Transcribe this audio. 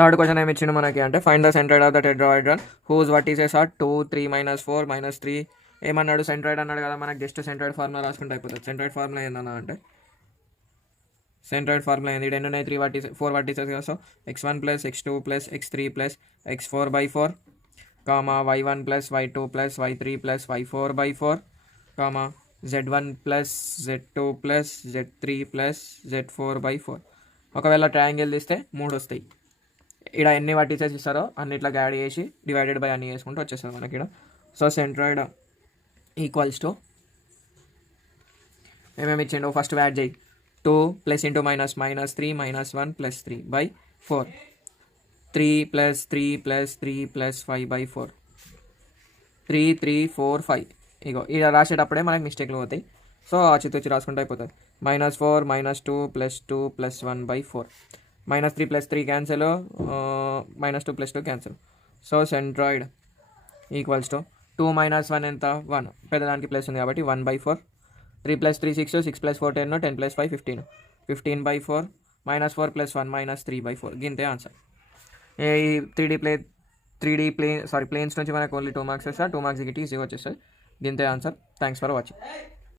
Third question ఏమి ఇచ్చిండు మనకి అంటే find the centroid of the tetrahedron whose vertices are 2 3 -4 -3 ఏమన్నాడు సెంట్రాయిడ్ అన్నాడు కదా మనకి జస్ట్ సెంట్రాయిడ్ ఫార్ములా రాసుకుంటే అయిపోతుంది. సెంట్రాయిడ్ ఫార్ములా ఏందన్నా అంటే సెంట్రాయిడ్ ఫార్ములా ఏంది ఎన్ని ఉన్నాయి 4 వర్టిసెస్ కదా. So x1 + x2 + x3 + x4/4 y1 + y2 + y3 + y4/4 z1 + z2 + z3 + z4/4. ఒకవేళ ట్రయాంగిల్ తీస్తే 3 వస్తాయి. ఇక్కడ ఎన్ని వర్టిసెస్ ఇస్తారో అన్నిట్లా యాడ్ చేసి డివైడెడ్ బై అన్ని చేసుకుంటూ వచ్చేస్తుంది మనకి ఇక్కడ. సో సెంట్రాయిడ్ ఈక్వల్స్ టు ఏమేమి ఇచ్చిండు ఫస్ట్ యాడ్ చేయి 2 + × -3 -1 + 3/4 3 + 3 + 3 + 5/4 3 3 4 5 ఇగో ఇలా రాసేటప్పుడే మనకి మిస్టేక్లు పోతాయి. సో ఆచితూచి రాసుకుంటే అయిపోతుంది. -4 -2 + 2 + 1/4 -3 + 3 cancel -2 + 2 cancel. So centroid equals to 2 - 1 ఎంత 1 పెద్దదానికి ప్లస్ ఉంది కాబట్టి 1/4 3 + 3 6 6 + 4 10 10 + 5 15 15/4 -4 + 1 -3/4 గింతే ఆన్సర్. ఈ 3D ప్లేన్స్ నుంచి మనకు ఓన్లీ 2 మార్క్స్ వస్తాయి. 2 మార్క్స్ గిట్టి ఈజీగా వచ్చేస్తాయి. గింతే ఆన్సర్. Thanks for watching.